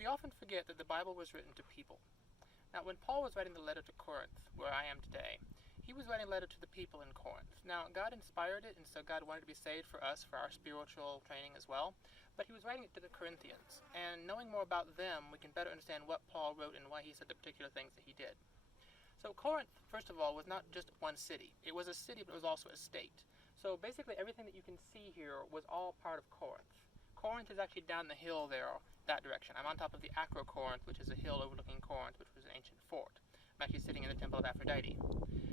We often forget that the Bible was written to people. Now, when Paul was writing the letter to Corinth, where I am today, he was writing a letter to the people in Corinth. Now, God inspired it, and so God wanted to be saved for us, for our spiritual training as well. But he was writing it to the Corinthians, and knowing more about them, we can better understand what Paul wrote and why he said the particular things that he did. So Corinth, first of all, was not just one city. It was a city, but it was also a state. So basically everything that you can see here was all part of Corinth. Corinth is actually down the hill there, that direction. I'm on top of the Acro-Corinth, which is a hill overlooking Corinth, which was an ancient fort. I'm actually sitting in the Temple of Aphrodite.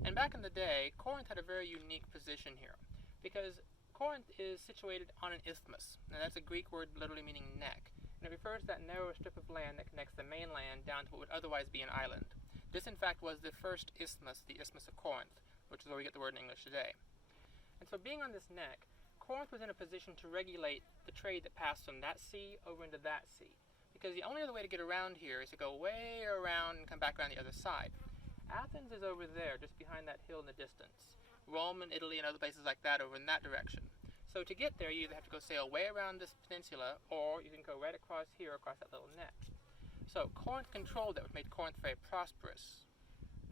And back in the day, Corinth had a very unique position here, because Corinth is situated on an isthmus. Now that's a Greek word literally meaning neck, and it refers to that narrow strip of land that connects the mainland down to what would otherwise be an island. This in fact was the first isthmus, the Isthmus of Corinth, which is where we get the word in English today. And so being on this neck, Corinth was in a position to regulate the trade that passed from that sea over into that sea. Because the only other way to get around here is to go way around and come back around the other side. Athens is over there, just behind that hill in the distance. Rome and Italy and other places like that over in that direction. So to get there, you either have to go sail way around this peninsula, or you can go right across here, across that little neck. So Corinth controlled that, which made Corinth very prosperous.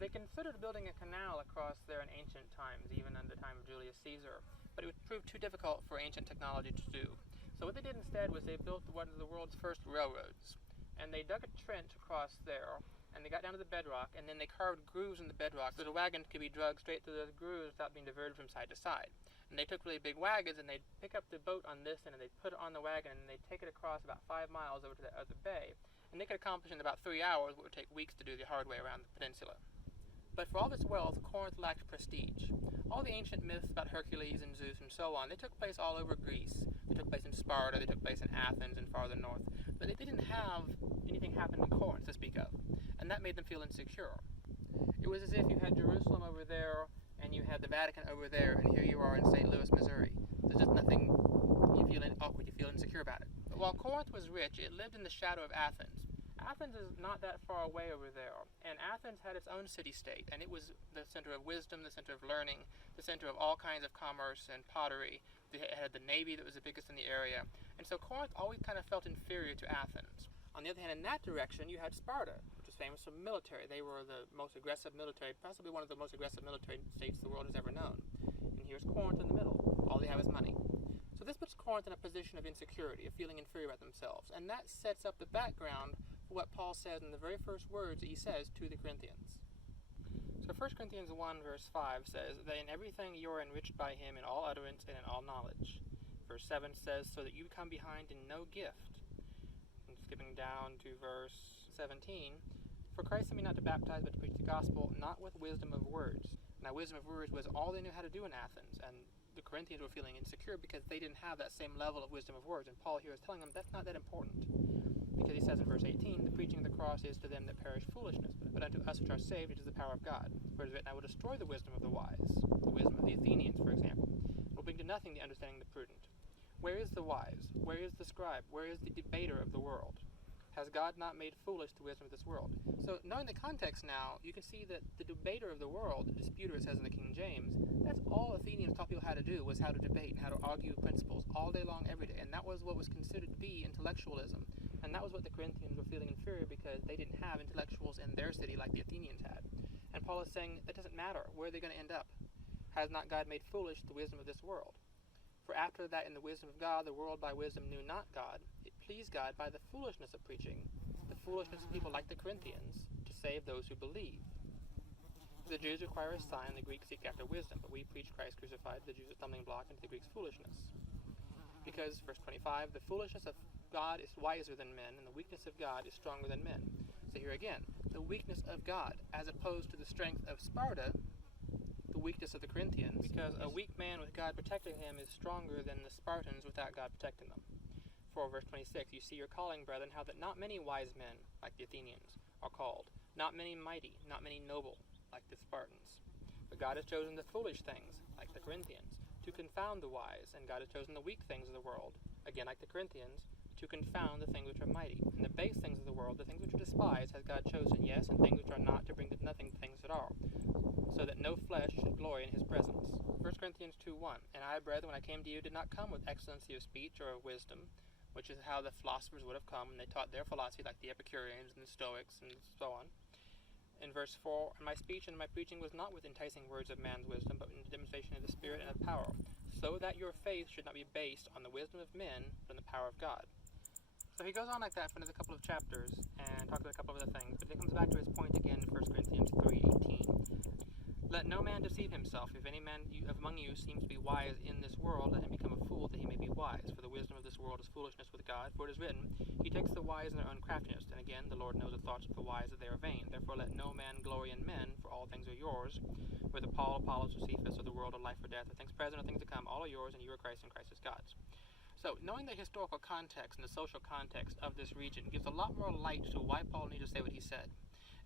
They considered building a canal across there in ancient times, even under the time of Julius Caesar, but it would prove too difficult for ancient technology to do. So what they did instead was they built one of the world's first railroads, and they dug a trench across there, and they got down to the bedrock, and then they carved grooves in the bedrock so the wagon could be dragged straight through those grooves without being diverted from side to side. And they took really big wagons, and they'd pick up the boat on this end, and they'd put it on the wagon, and they'd take it across about 5 miles over to that other bay. And they could accomplish in about 3 hours what would take weeks to do the hard way around the peninsula. But for all this wealth, Corinth lacked prestige. All the ancient myths about Hercules and Zeus and so on, they took place all over Greece. They took place in Sparta, they took place in Athens and farther north. But they didn't have anything happen in Corinth to speak of, and that made them feel insecure. It was as if you had Jerusalem over there, and you had the Vatican over there, and here you are in St. Louis, Missouri. There's just nothing, you feel awkward, you feel insecure about it. But while Corinth was rich, it lived in the shadow of Athens. Athens is not that far away over there, and Athens had its own city-state, and it was the center of wisdom, the center of learning, the center of all kinds of commerce and pottery. It had the navy that was the biggest in the area, and so Corinth always kind of felt inferior to Athens. On the other hand, in that direction, you had Sparta, which was famous for military. They were the most aggressive military, possibly one of the most aggressive military states the world has ever known. And here's Corinth in the middle. All they have is money. So this puts Corinth in a position of insecurity, of feeling inferior about themselves, and that sets up the background for what Paul says in the very first words that he says to the Corinthians. So 1 Corinthians 1 verse 5 says that in everything you are enriched by him in all utterance and in all knowledge. Verse 7 says, so that you come behind in no gift. And skipping down to verse 17, for Christ sent me not to baptize but to preach the gospel, not with wisdom of words. Now wisdom of words was all they knew how to do in Athens, and the Corinthians were feeling insecure because they didn't have that same level of wisdom of words, and Paul here is telling them that's not that important. Because he says in verse 18, the preaching of the cross is to them that perish foolishness, but unto us which are saved it is the power of God. For it is written, I will destroy the wisdom of the wise, the wisdom of the Athenians, for example. It will bring to nothing the understanding of the prudent. Where is the wise? Where is the scribe? Where is the debater of the world? Has God not made foolish the wisdom of this world? So knowing the context now, you can see that the debater of the world, the disputer, it says in the King James, that's all Athenians taught people how to do, was how to debate and how to argue principles all day long, every day. And that was what was considered to be intellectualism. And that was what the Corinthians were feeling inferior because they didn't have intellectuals in their city like the Athenians had. And Paul is saying that doesn't matter. Where are they going to end up? Has not God made foolish the wisdom of this world? For after that in the wisdom of God, the world by wisdom knew not God. It pleased God by the foolishness of preaching, the foolishness of people like the Corinthians, to save those who believe. The Jews require a sign, the Greeks seek after wisdom, but we preach Christ crucified, the Jews a stumbling block, and to the Greeks foolishness. Because, verse 25, the foolishness of God is wiser than men, and the weakness of God is stronger than men. So here again, the weakness of God, as opposed to the strength of Sparta, the weakness of the Corinthians, because a weak man with God protecting him is stronger than the Spartans without God protecting them. For verse 26, you see your calling, brethren, how that not many wise men, like the Athenians, are called, not many mighty, not many noble, like the Spartans. But God has chosen the foolish things, like the Corinthians, to confound the wise, and God has chosen the weak things of the world, again like the Corinthians, to confound the things which are mighty. And the base things of the world, the things which are despised, has God chosen, yes, and things which are not, to bring to nothing the things that are, so that no flesh should glory in his presence. 1 Corinthians 2:1, and I, brethren, when I came to you, did not come with excellency of speech or of wisdom, which is how the philosophers would have come, and they taught their philosophy, like the Epicureans and the Stoics and so on. In verse 4, "My speech and my preaching was not with enticing words of man's wisdom, but in the demonstration of the Spirit and of power, so that your faith should not be based on the wisdom of men, but on the power of God." So he goes on like that for another couple of chapters and talks about a couple of other things, but then comes back to his point again in 1 Corinthians 3:18. "Let no man deceive himself. If any man among you seems to be wise in this world, let him become a fool, that he may be wise. For the wisdom of this world is foolishness with God. For it is written, He takes the wise in their own craftiness. And again, the Lord knows the thoughts of the wise, that they are vain. Therefore let no man glory in men, for all things are yours. Whether Paul, Apollos, or Cephas, or the world, or life, or death, or things present, or things to come, all are yours, and you are Christ, and Christ is God's." So, knowing the historical context and the social context of this region gives a lot more light to why Paul needed to say what he said.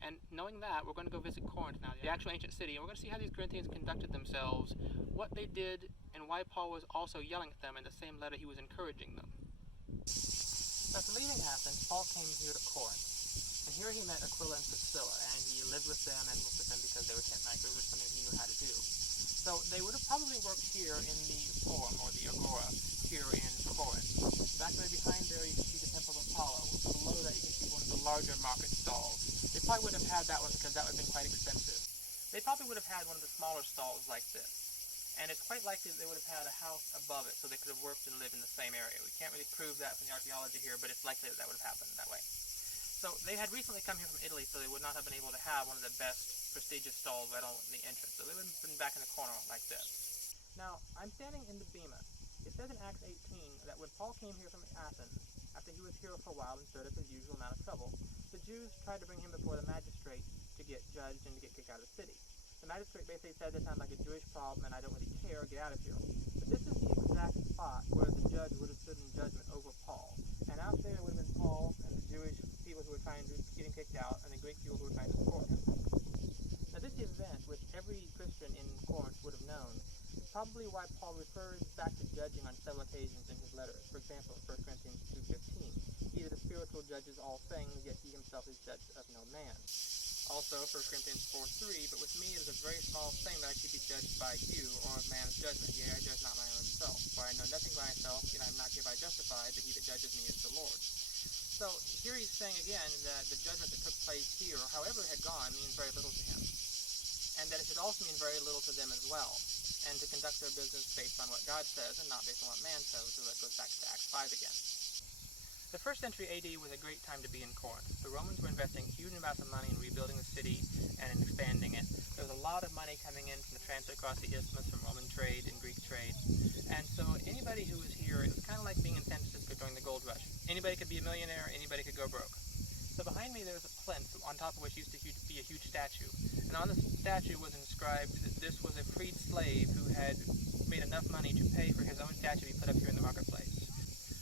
And knowing that, we're going to go visit Corinth now, the actual ancient city, and we're going to see how these Corinthians conducted themselves, what they did, and why Paul was also yelling at them in the same letter he was encouraging them. After leaving Athens, Paul came here to Corinth, and here he met Aquila and Priscilla, and he lived with them and worked with them because they were tent makers, which is something he knew how to do. So they would have probably worked here in the Forum, or the Agora, here in Corinth. Back there behind there you can see the Temple of Apollo. Below that you can see one of the larger market stalls. They probably wouldn't have had that one because that would have been quite expensive. They probably would have had one of the smaller stalls like this. And it's quite likely that they would have had a house above it so they could have worked and lived in the same area. We can't really prove that from the archaeology here, but it's likely that that would have happened that way. So they had recently come here from Italy, so they would not have been able to have one of the best prestigious stalls right on the entrance. So they would have been back in the corner like this. Now, I'm standing in the Bema. It says in Acts 18 that when Paul came here from Athens, after he was here for a while and stirred up his usual amount of trouble, the Jews tried to bring him before the magistrate to get judged and to get kicked out of the city. The magistrate basically said, "This sounds like a Jewish problem and I don't really care, get out of here." But this is the exact spot where the judge would have stood in judgment over Paul. And out there would have been Paul and the Jewish people who were trying to get him kicked out, and the Greek people who were trying to support him. Now this event, which every Christian in Corinth would have known, is probably why Paul refers back to judging on several occasions in his letters. For example, in 1 Corinthians 2:15, "He that is spiritual judges all things, yet he himself is judged of no man." Also, 1 Corinthians 4:3, "But with me it is a very small thing that I should be judged by you, or of man's judgment. Yea, I judge not my own self. For I know nothing by myself, yet I am not hereby justified, but he that judges me is the Lord." So here he's saying again that the judgment that took place here, however it had gone, means very little to him. And that it should also mean very little to them as well. And to conduct their business based on what God says and not based on what man says. So that goes back to Acts 5 again. The first century AD was a great time to be in Corinth. The Romans were investing huge amounts of money in rebuilding the city and in expanding it. There was a lot of money coming in from the transit across the isthmus from Roman trade and Greek trade. And so anybody who was here, it was kind of like being in San Francisco during the gold rush. Anybody could be a millionaire, anybody could go broke. So behind me there was a plinth on top of which used to be a huge statue. And on the statue was inscribed that this was a freed slave who had made enough money to pay for his own statue to be put up here in the marketplace.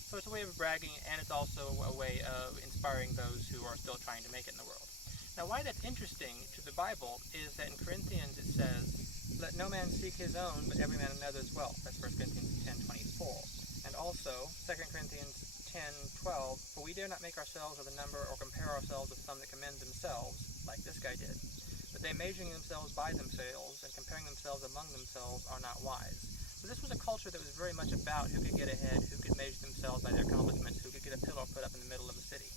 So it's a way of bragging, and it's also a way of inspiring those who are still trying to make it in the world. Now why that's interesting to the Bible is that in Corinthians it says, "Let no man seek his own, but every man another's wealth." That's 1 Corinthians 10:24. And also 2 Corinthians 10:12, "For we dare not make ourselves of the number or compare ourselves with some that commend themselves, like this guy did. But they measuring themselves by themselves and comparing themselves among themselves are not wise." So this was a culture that was very much about who could get ahead, who could measure themselves by their accomplishments, who could get a pillar put up in the middle of the city.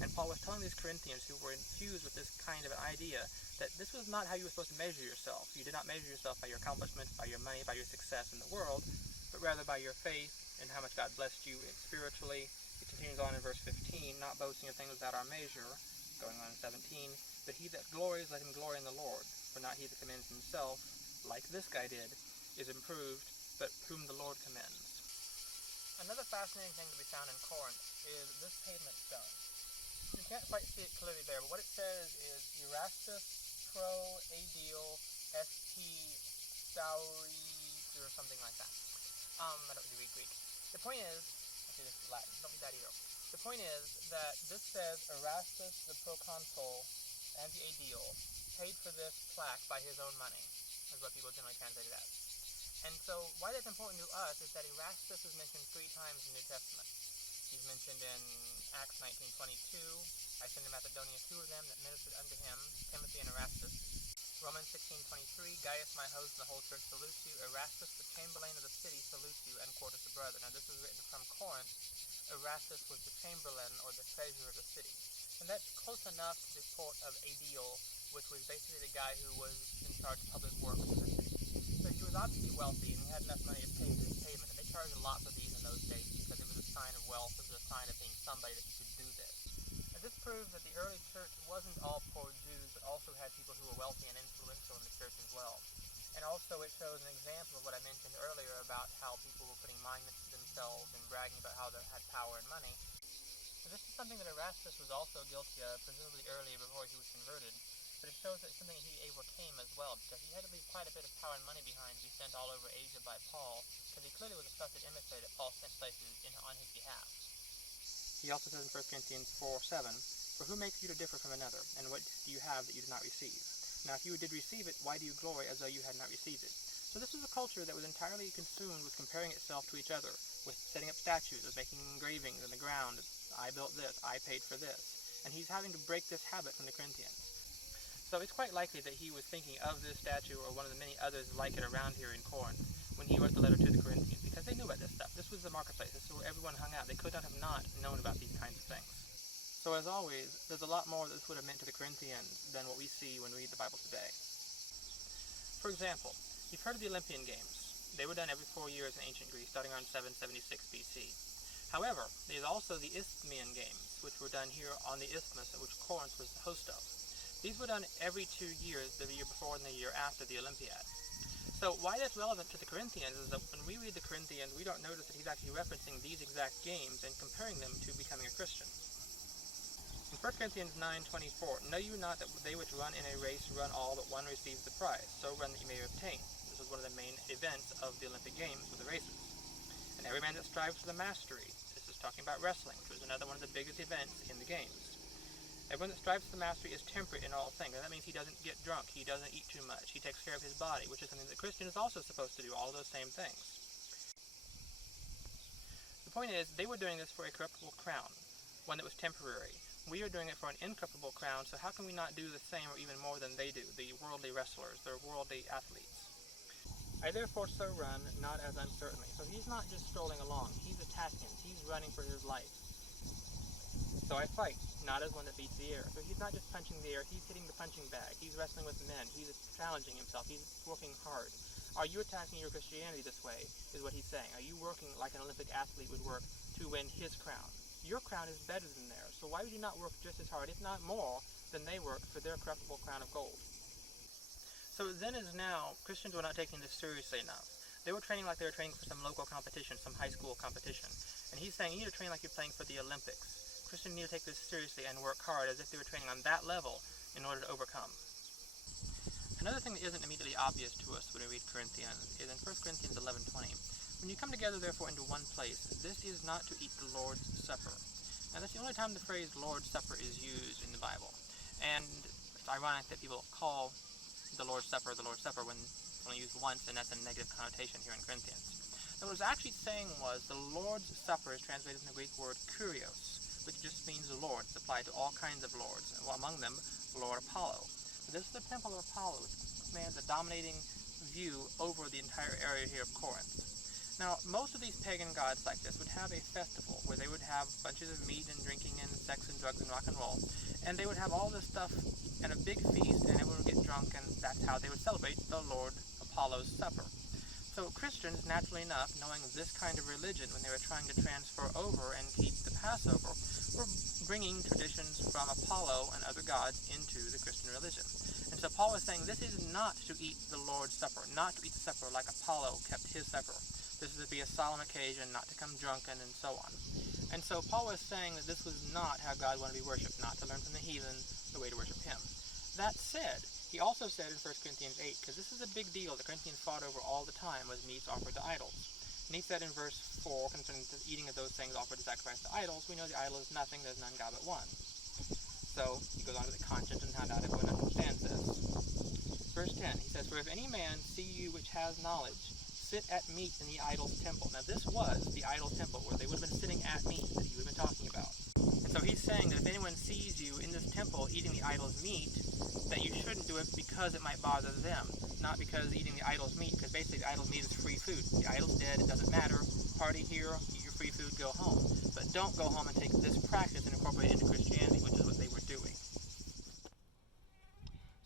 And Paul was telling these Corinthians who were infused with this kind of an idea that this was not how you were supposed to measure yourself. You did not measure yourself by your accomplishments, by your money, by your success in the world, but rather by your faith and how much God blessed you spiritually. It continues on in verse 15, "Not boasting of things without our measure," going on in 17, "But he that glories, let him glory in the Lord. For not he that commends himself, like this guy did, is improved, but whom the Lord commends." Another fascinating thing to be found in Corinth is this pavement stone. You can't quite see it clearly there, but what it says is Erastus Pro Adil St. Sauris, or something like that. I don't really read Greek. The point is, actually this is Latin, don't read that either. The point is that this says Erastus the proconsul and the Adil paid for this plaque by his own money, is what people generally translate it as. And so why that's important to us is that Erastus is mentioned 3 times in the New Testament. He's mentioned in Acts 19:22, "I send to Macedonia 2 of them that ministered unto him, Timothy and Erastus." Romans 16:23, "Gaius my host and the whole church salutes you. Erastus the chamberlain of the city salutes you, and Quartus the brother." Now this is written from Corinth, Erastus was the chamberlain or the treasurer of the city. And that's close enough to the court of Aedile, which was basically the guy who was in charge of public works in the city. So he was obviously wealthy, and he had enough money to pay his payment. And they charged a lot for these in those days because it was a sign of wealth. It was a sign of being somebody that you could do this. And this proves that the early church wasn't all poor Jews, but also had people who were wealthy and influential in the church as well. And also it shows an example of what I mentioned earlier about how people were putting monuments to themselves and bragging about how they had power and money. And this is something that Erastus was also guilty of, presumably earlier before he was converted. But it shows that it's something he overcame as well, because he had to leave quite a bit of power and money behind to be sent all over Asia by Paul, because he clearly was a trusted emissary that Paul sent places on his behalf. He also says in 1 Corinthians 4:7, "For who makes you to differ from another, and what do you have that you did not receive? Now if you did receive it, why do you glory as though you had not received it?" So this was a culture that was entirely consumed with comparing itself to each other, with setting up statues, with making engravings in the ground. I built this, I paid for this. And he's having to break this habit from the Corinthians. So it's quite likely that he was thinking of this statue or one of the many others like it around here in Corinth when he wrote the letter to the Corinthians, because they knew about this stuff. This was the marketplace. This is where everyone hung out. They could not have not known about these kinds of things. So as always, there's a lot more that this would have meant to the Corinthians than what we see when we read the Bible today. For example, you've heard of the Olympian Games. They were done every 4 years in ancient Greece, starting around 776 BC. However, there's also the Isthmian Games, which were done here on the Isthmus, which Corinth was the host of. These were done every 2 years, the year before and the year after the Olympiad. So why that's relevant to the Corinthians is that when we read the Corinthians, we don't notice that he's actually referencing these exact games and comparing them to becoming a Christian. In 1 Corinthians 9:24, "Know you not that they which run in a race run all, but one receives the prize? So run that you may obtain." This is one of the main events of the Olympic Games, with the races. "And every man that strives for the mastery," this is talking about wrestling, which was another one of the biggest events in the Games. "Everyone that strives for the mastery is temperate in all things." And that means he doesn't get drunk, he doesn't eat too much, he takes care of his body, which is something that the Christian is also supposed to do, all those same things. The point is, they were doing this for a corruptible crown, one that was temporary. We are doing it for an incorruptible crown, so how can we not do the same or even more than they do, the worldly wrestlers, the worldly athletes? "I therefore so run, not as uncertainly." So he's not just strolling along, he's attacking, he's running for his life. "So I fight, not as one that beats the air." So he's not just punching the air, he's hitting the punching bag, he's wrestling with men, he's challenging himself, he's working hard. Are you attacking your Christianity this way, is what he's saying. Are you working like an Olympic athlete would work to win his crown? Your crown is better than theirs, so why would you not work just as hard, if not more, than they worked for their corruptible crown of gold? So then as now, Christians were not taking this seriously enough. They were training like they were training for some local competition, some high school competition. And he's saying you need to train like you're playing for the Olympics. Christians need to take this seriously and work hard as if they were training on that level in order to overcome. Another thing that isn't immediately obvious to us when we read Corinthians is in 1 Corinthians 11:20. "When you come together therefore into one place, this is not to eat the Lord's Supper." Now that's the only time the phrase Lord's Supper is used in the Bible. And it's ironic that people call the Lord's Supper when it's only used once, and that's a negative connotation here in Corinthians. Now what it was actually saying was the Lord's Supper is translated in the Greek word kurios, which just means Lord. It's applied to all kinds of lords, and among them, Lord Apollo. So this is the temple of Apollo, which commands a dominating view over the entire area here of Corinth. Now, most of these pagan gods like this would have a festival where they would have bunches of meat and drinking and sex and drugs and rock and roll, and they would have all this stuff and a big feast, and everyone would get drunk, and that's how they would celebrate the Lord Apollo's supper. So Christians, naturally enough, knowing this kind of religion when they were trying to transfer over and keep the Passover, were bringing traditions from Apollo and other gods into the Christian religion. And so Paul was saying this is not to eat the Lord's Supper, not to eat the supper like Apollo kept his supper. This is to be a solemn occasion, not to come drunken, and so on. And so Paul was saying that this was not how God wanted to be worshipped, not to learn from the heathen the way to worship him. That said, he also said in 1 Corinthians 8, because this is a big deal the Corinthians fought over all the time, was meats offered to idols. And he said in verse 4, concerning the eating of those things offered to sacrifice to idols, we know the idol is nothing, there's none God but one. So he goes on to the conscience and how not everyone understands this. Verse 10, he says, "For if any man see you which has knowledge, sit at meat in the idol's temple." Now this was the idol's temple, where they would have been sitting at meat that he would have been talking about. And so he's saying that if anyone sees you in this temple eating the idol's meat, that you shouldn't do it because it might bother them, not because eating the idol's meat, because basically the idol's meat is free food. The idol's dead, it doesn't matter. Party here, eat your free food, go home. But don't go home and take this practice and incorporate it into Christianity, which is what they were doing.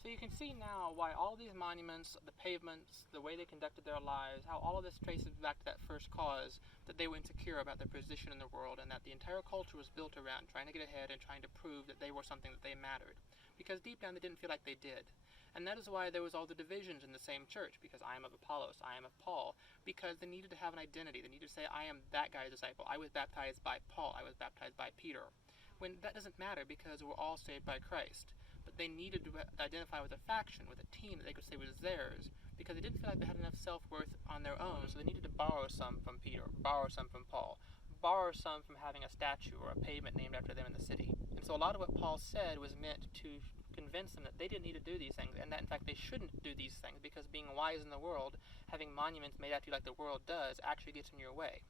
So you can see now why all these monuments, the pavements, the way they conducted their lives, how all of this traces back to that first cause, that they were insecure about their position in the world, and that the entire culture was built around trying to get ahead and trying to prove that they were something, that they mattered. Because deep down they didn't feel like they did. And that is why there was all the divisions in the same church, because I am of Apollos, I am of Paul, because they needed to have an identity. They needed to say, I am that guy's disciple. I was baptized by Paul. I was baptized by Peter. When that doesn't matter, because we're all saved by Christ. But they needed to identify with a faction, with a team that they could say was theirs, because they didn't feel like they had enough self-worth on their own, so they needed to borrow some from Peter, borrow some from Paul, borrow some from having a statue or a pavement named after them in the city. And so a lot of what Paul said was meant to convince them that they didn't need to do these things, and that in fact they shouldn't do these things, because being wise in the world, having monuments made after you like the world does, actually gets in your way.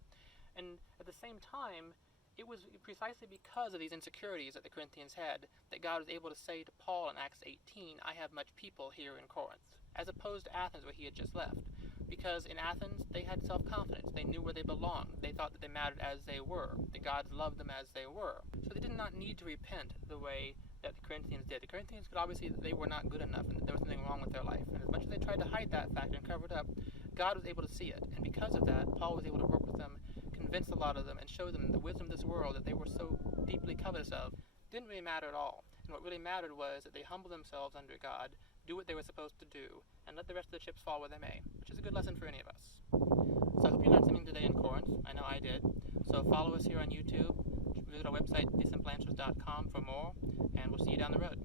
And at the same time, it was precisely because of these insecurities that the Corinthians had that God was able to say to Paul in Acts 18, I have much people here in Corinth, as opposed to Athens where he had just left. Because in Athens, they had self-confidence. They knew where they belonged. They thought that they mattered as they were. The gods loved them as they were. So they did not need to repent the way that the Corinthians did. The Corinthians could obviously see that they were not good enough and that there was something wrong with their life. And as much as they tried to hide that fact and cover it up, God was able to see it. And because of that, Paul was able to work with them, convince a lot of them, and show them the wisdom of this world that they were so deeply covetous of didn't really matter at all. And what really mattered was that they humbled themselves under God, do what they were supposed to do, and let the rest of the chips fall where they may, which is a good lesson for any of us. So I hope you learned something today in Corinth. I know I did. So follow us here on YouTube, visit our website, thesimpleanswers.com for more, and we'll see you down the road.